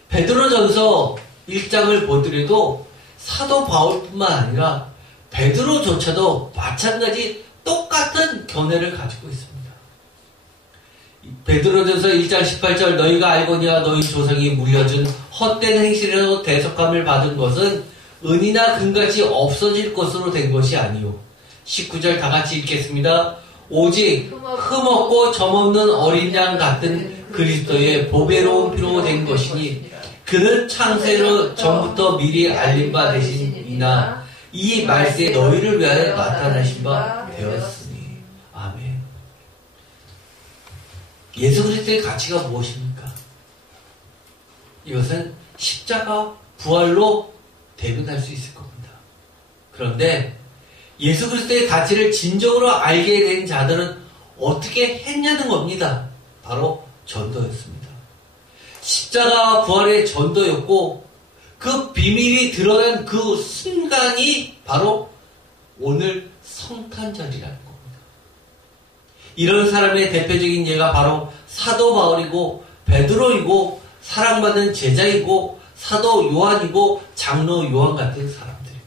베드로전서 1장을 보더라도 사도 바울뿐만 아니라 베드로조차도 마찬가지 똑같은 견해를 가지고 있습니다. 베드로전서 1장 18절 너희가 알거니와 너희 조상이 물려준 헛된 행실에서 대속함을 받은 것은 은이나 금같이 없어질 것으로 된 것이 아니요. 19절 다 같이 읽겠습니다. 오직 흠없고 점없는 어린 양 같은 그리스도의 보배로운 피로 된 것이니 그는 창세로 전부터 미리 알린 바 되시니나 이 말씀에 너희를 위하여 나타나신 바 되었으니. 아멘. 예수 그리스도의 가치가 무엇입니까? 이것은 십자가 부활로 대변할 수 있을 겁니다. 그런데 예수 그리스도의 가치를 진정으로 알게 된 자들은 어떻게 했냐는 겁니다. 바로 전도였습니다. 십자가 부활의 전도였고 그 비밀이 드러난 그 순간이 바로 오늘 성탄절이라는 겁니다. 이런 사람의 대표적인 예가 바로 사도 바울이고 베드로이고 사랑받는 제자이고 사도 요한이고 장로 요한 같은 사람들입니다.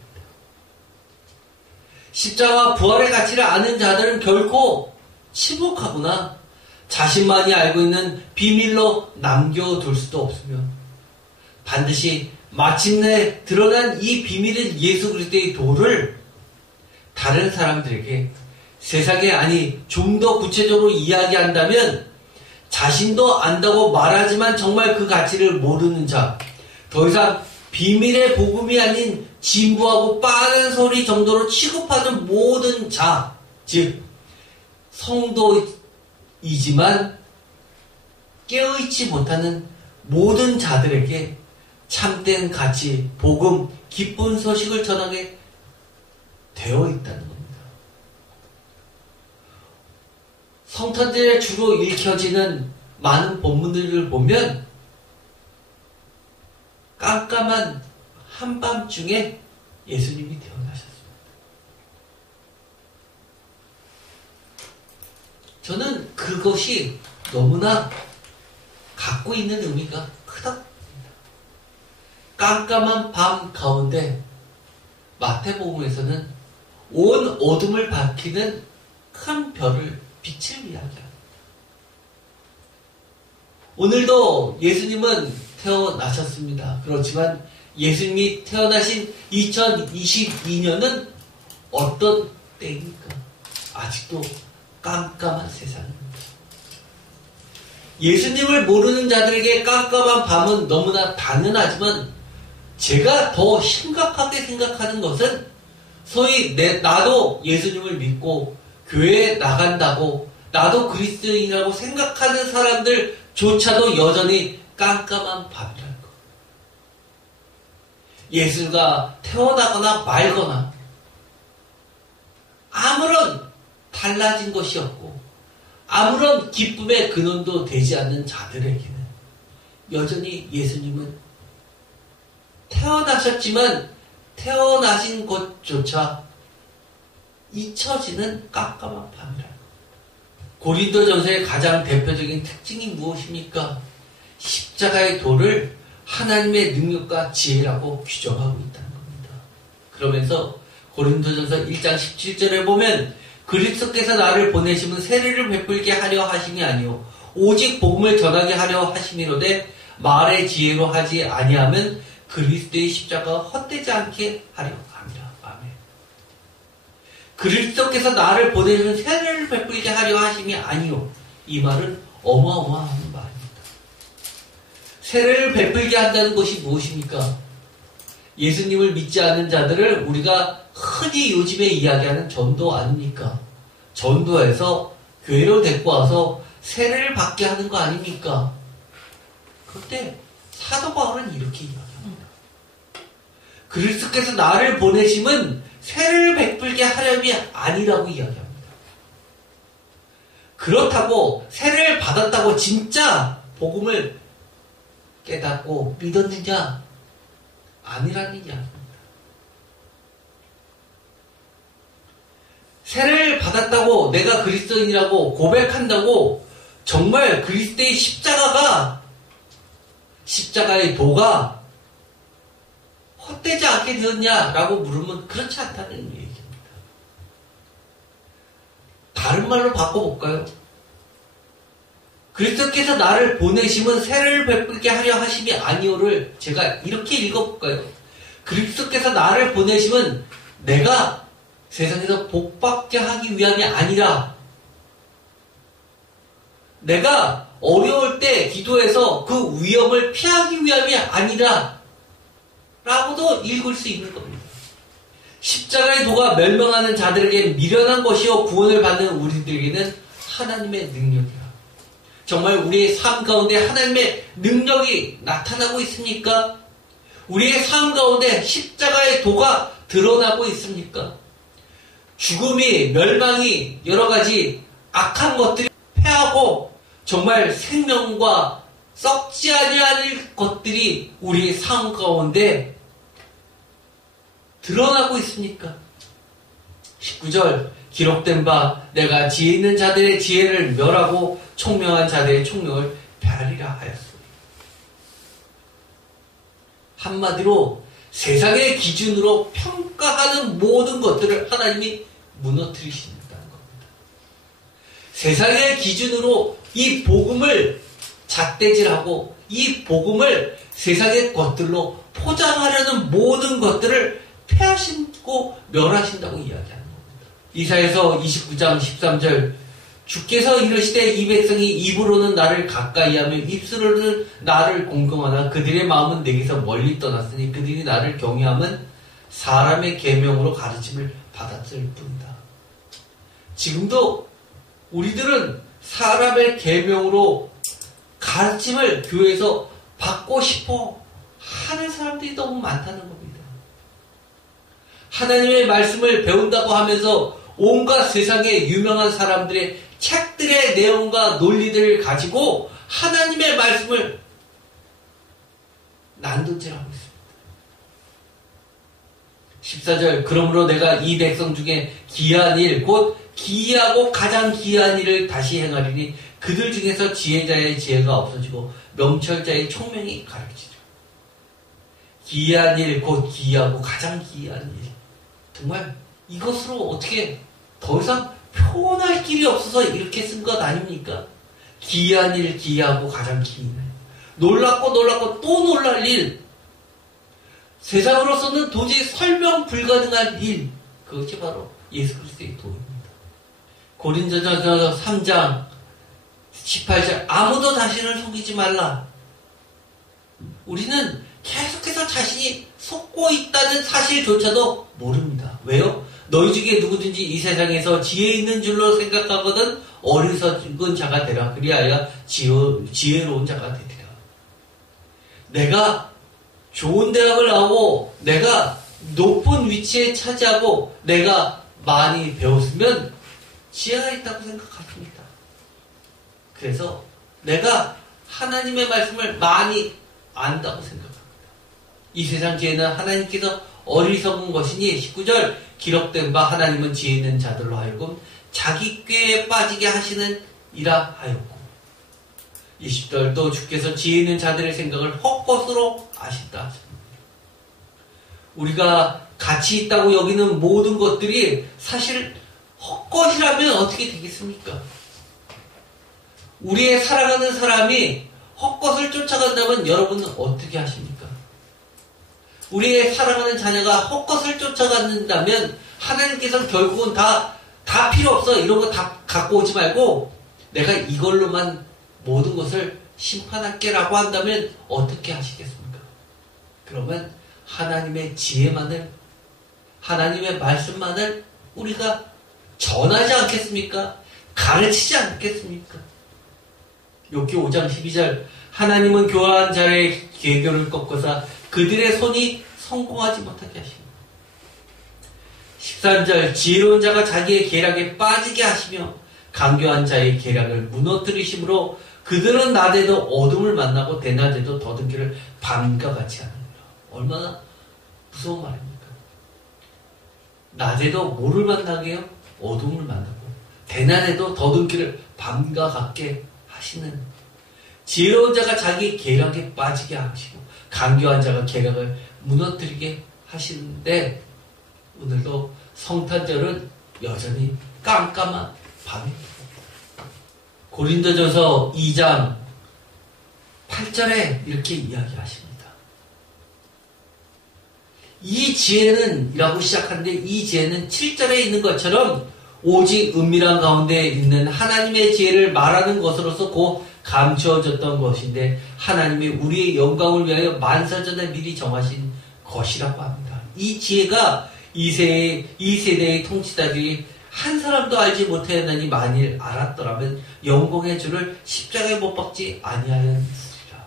십자가 부활의 가치를 아는 자들은 결코 침묵하거나 자신만이 알고 있는 비밀로 남겨둘 수도 없으며 반드시 마침내 드러난 이 비밀인 예수 그리스도의 도를 다른 사람들에게 세상에 아니 좀 더 구체적으로 이야기한다면 자신도 안다고 말하지만 정말 그 가치를 모르는 자, 더 이상 비밀의 복음이 아닌 진부하고 빠른 소리 정도로 취급하는 모든 자, 즉 성도이지만 깨어있지 못하는 모든 자들에게 참된 가치, 복음, 기쁜 소식을 전하게 되어 있다는 겁니다. 성탄절에 주로 읽혀지는 많은 본문들을 보면 깜깜한 한밤중에 예수님이 태어나셨습니다. 저는 그것이 너무나 갖고 있는 의미가 크다고 봅니다. 깜깜한 밤 가운데 마태복음에서는 온 어둠을 밝히는 큰 별을 빛을 이야기합니다. 오늘도 예수님은 태어나셨습니다. 그렇지만 예수님이 태어나신 2022년은 어떤 때입니까? 아직도 깜깜한 세상입니다. 예수님을 모르는 자들에게 깜깜한 밤은 너무나 당연하지만 제가 더 심각하게 생각하는 것은 소위 나도 예수님을 믿고 교회에 나간다고 나도 그리스도인이라고 생각하는 사람들조차도 여전히 깜깜한 밤이라는 것. 예수가 태어나거나 말거나 아무런 달라진 것이 없고 아무런 기쁨의 근원도 되지 않는 자들에게는 여전히 예수님은 태어나셨지만 태어나신 것조차 잊혀지는 깜깜한 밤이라. 고린도전서의 가장 대표적인 특징이 무엇입니까? 십자가의 도를 하나님의 능력과 지혜라고 규정하고 있다는 겁니다. 그러면서 고린도전서 1장 17절에 보면 그리스도께서 나를 보내심은 세례를 베풀게 하려 하심이 아니요 오직 복음을 전하게 하려 하심이로되 말의 지혜로 하지 아니하면 그리스도의 십자가가 헛되지 않게 하려 합니다. 아멘. 그리스도께서 나를 보내시면 세례를 베풀게 하려 하심이 아니요. 이 말은 어마어마한 말입니다. 세례를 베풀게 한다는 것이 무엇입니까? 예수님을 믿지 않는 자들을 우리가 흔히 요즘에 이야기하는 전도 아닙니까? 전도해서 교회로 데리고 와서 세례를 받게 하는 거 아닙니까? 그때 사도 바울은 이렇게 이야기합니다. 그리스도께서 나를 보내심은 세례를 베풀게 하려니 아니라고 이야기합니다. 그렇다고 세례를 받았다고 진짜 복음을 깨닫고 믿었느냐? 아니라는 이야기입니다. 세례를 받았다고 내가 그리스도인이라고 고백한다고 정말 그리스도의 십자가의 도가 헛되지 않게 되었냐라고 물으면 그렇지 않다는 얘기입니다. 다른 말로 바꿔볼까요? 그리스도께서 나를 보내심은 세를 베풀게 하려 하심이 아니오를 제가 이렇게 읽어볼까요? 그리스도께서 나를 보내심은 내가 세상에서 복받게 하기 위함이 아니라 내가 어려울 때 기도해서 그 위험을 피하기 위함이 아니라 라고도 읽을 수 있는 겁니다. 십자가의 도가 멸망하는 자들에게 미련한 것이요 구원을 받는 우리들에게는 하나님의 능력이야. 정말 우리의 삶 가운데 하나님의 능력이 나타나고 있습니까? 우리의 삶 가운데 십자가의 도가 드러나고 있습니까? 죽음이, 멸망이, 여러 가지 악한 것들이 패하고 정말 생명과 썩지 아니할 것들이 우리의 삶 가운데 드러나고 있습니까? 19절 기록된 바 내가 지혜 있는 자들의 지혜를 멸하고 총명한 자들의 총명을 폐하리라 하였소. 한마디로 세상의 기준으로 평가하는 모든 것들을 하나님이 무너뜨리신다는 겁니다. 세상의 기준으로 이 복음을 잣대질하고 이 복음을 세상의 것들로 포장하려는 모든 것들을 폐하시고 멸하신다고 이야기하는 겁니다. 이사야서 29장 13절 주께서 이르시되 이 백성이 입으로는 나를 가까이하며 입술로는 나를 공경하나 그들의 마음은 내게서 멀리 떠났으니 그들이 나를 경외함은 사람의 계명으로 가르침을 받았을 뿐이다. 지금도 우리들은 사람의 계명으로 가르침을 교회에서 받고 싶어 하는 사람들이 너무 많다는 겁니다. 하나님의 말씀을 배운다고 하면서 온갖 세상의 유명한 사람들의 책들의 내용과 논리들을 가지고 하나님의 말씀을 난도질하고 있습니다. 14절 그러므로 내가 이 백성 중에 기이한 일 곧 기이하고 가장 기이한 일을 다시 행하리니 그들 중에서 지혜자의 지혜가 없어지고 명철자의 총명이 가르치리라. 기이한 일 곧 기이하고 가장 기이한 일. 정말 이것으로 어떻게 더 이상 표현할 길이 없어서 이렇게 쓴 것 아닙니까? 기이한 일, 기이하고 가장 기이한 일. 놀랍고 놀랍고 또 놀랄 일. 세상으로서는 도저히 설명 불가능한 일. 그것이 바로 예수 그리스도의 도입니다. 고린도전서 3장 18절 아무도 자신을 속이지 말라. 우리는 계속해서 자신이 속고 있다는 사실조차도 모릅니다. 왜요? 너희 중에 누구든지 이 세상에서 지혜 있는 줄로 생각하거든 어리석은 자가 되라. 그리하여 지혜로운 자가 되리라. 내가 좋은 대학을 나오고 내가 높은 위치에 차지하고 내가 많이 배웠으면 지혜가 있다고 생각하십니다. 그래서 내가 하나님의 말씀을 많이 안다고 생각합니다. 이 세상 지혜는 하나님께서 어리석은 것이니 19절 기록된 바 하나님은 지혜 있는 자들로 하여금 자기 꾀에 빠지게 하시는 이라 하였고 20절 또 주께서 지혜 있는 자들의 생각을 헛것으로 아신다 하십니다. 우리가 가치 있다고 여기는 모든 것들이 사실 헛것이라면 어떻게 되겠습니까? 우리의 사랑하는 사람이 헛것을 쫓아간다면 여러분은 어떻게 하십니까? 우리의 사랑하는 자녀가 헛것을 쫓아간다면 하나님께서는 결국은 다 필요 없어. 이런 거 다 갖고 오지 말고 내가 이걸로만 모든 것을 심판할게라고 한다면 어떻게 하시겠습니까? 그러면 하나님의 지혜만을 하나님의 말씀만을 우리가 전하지 않겠습니까? 가르치지 않겠습니까? 욥기 5장 12절 하나님은 교활한 자의 계교를 꺾어서 그들의 손이 성공하지 못하게 하십니다. 13절 지혜로운 자가 자기의 계략에 빠지게 하시며 강교한 자의 계략을 무너뜨리심으로 그들은 낮에도 어둠을 만나고 대낮에도 더듬기를 밤과 같이 하느니라. 얼마나 무서운 말입니까? 낮에도 뭐를 만나게요? 어둠을 만나고 대낮에도 더듬기를 밤과 같게 하시는 지혜로운 자가 자기 계략에 빠지게 하시고 강교한 자가 계략을 무너뜨리게 하시는데 오늘도 성탄절은 여전히 깜깜한 밤에 고린도전서 2장 8절에 이렇게 이야기하십니다. 이 지혜는 이라고 시작하는데 이 지혜는 7절에 있는 것처럼 오직 은밀한 가운데 있는 하나님의 지혜를 말하는 것으로서 곧 감추어졌던 것인데 하나님이 우리의 영광을 위하여 만사전에 미리 정하신 것이라고 합니다. 이 지혜가 이 세대의 통치자들이 한 사람도 알지 못하였나니 만일 알았더라면 영광의 주를 십자가에 못 박지 아니하였으리라.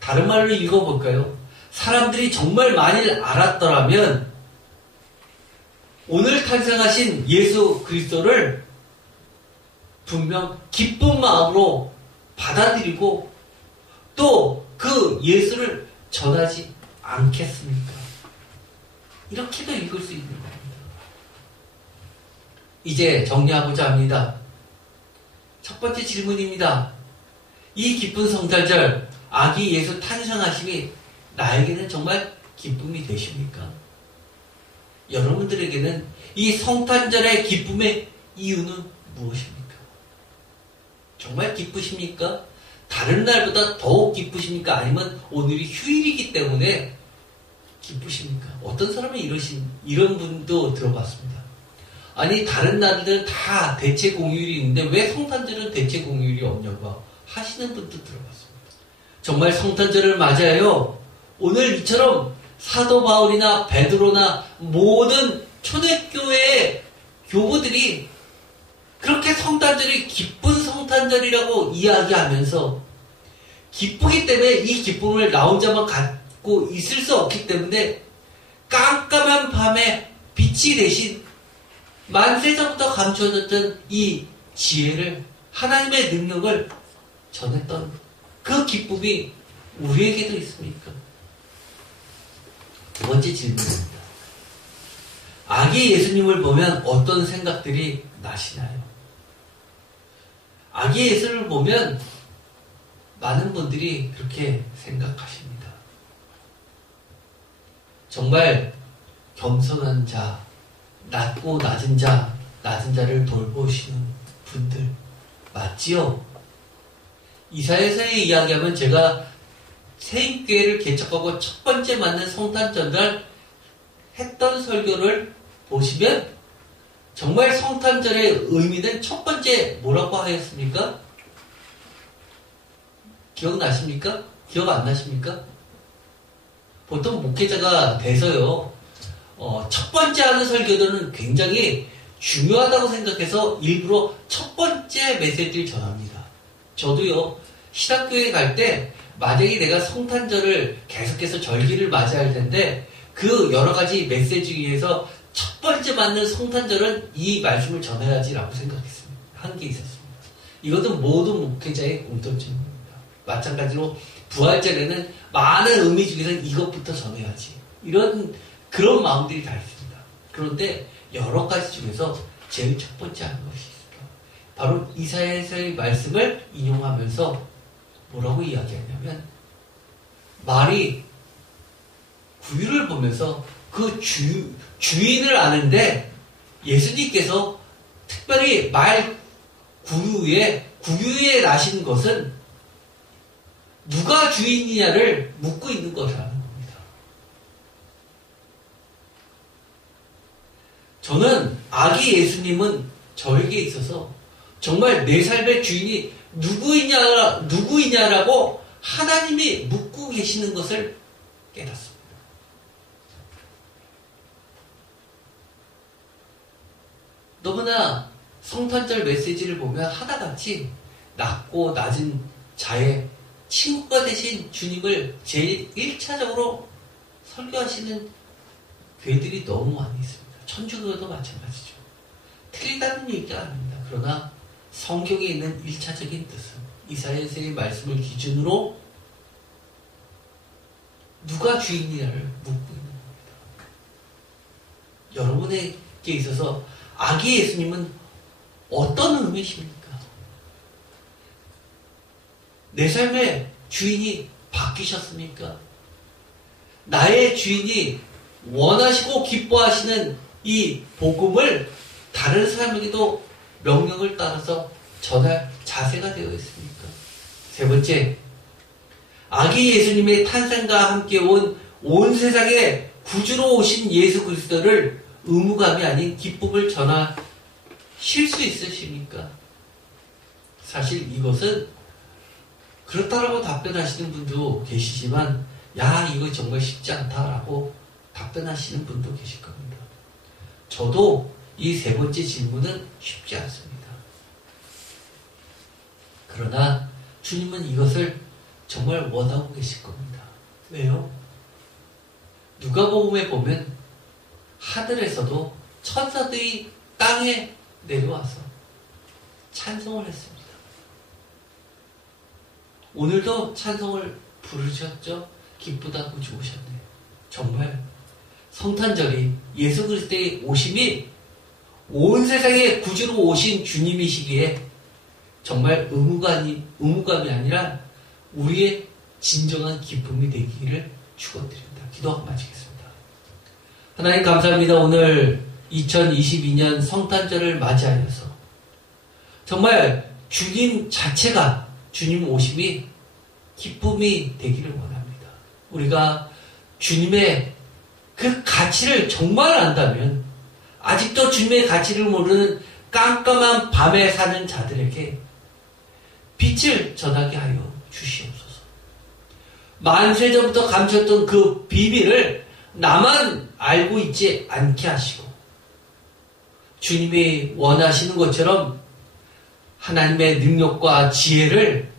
다른 말로 읽어볼까요? 사람들이 정말 만일 알았더라면 오늘 탄생하신 예수 그리스도를 분명 기쁜 마음으로 받아들이고 또 그 예수를 전하지 않겠습니까? 이렇게도 읽을 수 있는 겁니다. 이제 정리하고자 합니다. 첫 번째 질문입니다. 이 기쁜 성탄절, 아기 예수 탄생하심이 나에게는 정말 기쁨이 되십니까? 여러분들에게는 이 성탄절의 기쁨의 이유는 무엇입니까? 정말 기쁘십니까? 다른 날보다 더욱 기쁘십니까? 아니면 오늘이 휴일이기 때문에 기쁘십니까? 어떤 사람이 이런 분도 들어봤습니다. 아니 다른 날들은 다 대체 공휴일이 있는데 왜 성탄절은 대체 공휴일이 없냐고 하시는 분도 들어봤습니다. 정말 성탄절을 맞아요. 오늘 이처럼 사도 바울이나 베드로나 모든 초대교회의 교부들이 그렇게 성탄절이 기쁜 성탄절이라고 이야기하면서 기쁘기 때문에 이 기쁨을 나 혼자만 갖고 있을 수 없기 때문에 깜깜한 밤에 빛이 대신 만세전부터 감춰졌던 이 지혜를 하나님의 능력을 전했던 그 기쁨이 우리에게도 있습니까? 두 번째 질문입니다. 아기 예수님을 보면 어떤 생각들이 나시나요? 아기 예수를 보면 많은 분들이 그렇게 생각하십니다. 정말 겸손한 자, 낮고 낮은 자를 돌보시는 분들 맞지요? 이사야서에 이야기하면 제가 세인교회를 개척하고 첫 번째 맞는 성탄절날 했던 설교를 보시면 정말 성탄절의 의미는 첫 번째 뭐라고 하였습니까? 기억나십니까? 기억 안 나십니까? 보통 목회자가 돼서요, 첫 번째 하는 설교들은 굉장히 중요하다고 생각해서 일부러 첫 번째 메시지를 전합니다. 저도요, 신학교에 갈 때 만약에 내가 성탄절을 계속해서 절기를 맞이할 텐데 그 여러 가지 메시지 위해서 첫 번째 맞는 성탄절은 이 말씀을 전해야지라고 생각했습니다. 한 게 있었습니다. 이것은 모든 목회자의 공통점입니다. 마찬가지로 부활절에는 많은 의미 중에서 이것부터 전해야지. 그런 마음들이 다 있습니다. 그런데 여러 가지 중에서 제일 첫 번째 하는 것이 있습니다. 바로 이사야서의 말씀을 인용하면서 뭐라고 이야기하냐면 말이 구유를 보면서 그 주인을 아는데 예수님께서 특별히 말 구유에 나신 것은 누가 주인이냐를 묻고 있는 것이라는 겁니다. 저는 아기 예수님은 저에게 있어서 정말 내 삶의 주인이 누구이냐라고 하나님이 묻고 계시는 것을 깨닫습니다. 너무나 성탄절 메시지를 보면 하나같이 낮고 낮은 자의 친구가 되신 주님을 제일 1차적으로 설교하시는 교회들이 너무 많이 있습니다. 천주교도 마찬가지죠. 틀리다는 얘기가 아닙니다. 그러나 성경에 있는 1차적인 뜻은 이사야서의 말씀을 기준으로 누가 주인이냐를 묻고 있는 겁니다. 여러분에게 있어서 아기 예수님은 어떤 의미십니까? 내 삶의 주인이 바뀌셨습니까? 나의 주인이 원하시고 기뻐하시는 이 복음을 다른 사람에게도 명령을 따라서 전할 자세가 되어 있습니까? 세 번째, 아기 예수님의 탄생과 함께 온 세상에 구주로 오신 예수 그리스도를 의무감이 아닌 기쁨을 전하실 수 있으십니까? 사실 이것은 그렇다라고 답변하시는 분도 계시지만 야, 이거 정말 쉽지 않다라고 답변하시는 분도 계실 겁니다. 저도 이 세 번째 질문은 쉽지 않습니다. 그러나 주님은 이것을 정말 원하고 계실 겁니다. 왜요? 누가복음에 보면 하늘에서도 천사들이 땅에 내려와서 찬송을 했습니다. 오늘도 찬송을 부르셨죠? 기쁘다 구주 오셨네. 정말 성탄절이 예수 그리스도의 오심이 온 세상에 구주로 오신 주님이시기에 정말 의무감이 아니라 우리의 진정한 기쁨이 되기를 축원드립니다. 기도하고 마치겠습니다. 하나님 감사합니다. 오늘 2022년 성탄절을 맞이하여서 정말 주님 자체가 주님 오심이 기쁨이 되기를 원합니다. 우리가 주님의 그 가치를 정말 안다면 아직도 주님의 가치를 모르는 깜깜한 밤에 사는 자들에게 빛을 전하게 하여 주시옵소서. 만세전부터 감췄던 그 비밀을 나만 알고 있지 않게 하시고 주님이 원하시는 것처럼 하나님의 능력과 지혜를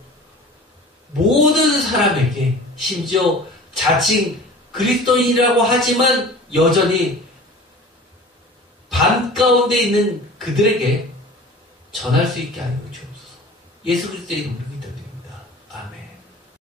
모든 사람에게, 심지어 자칭 그리스도인이라고 하지만 여전히 밤 가운데 있는 그들에게 전할 수 있게 하여 주옵소서. 예수 그리스도의 이름으로 기도드립니다. 아멘.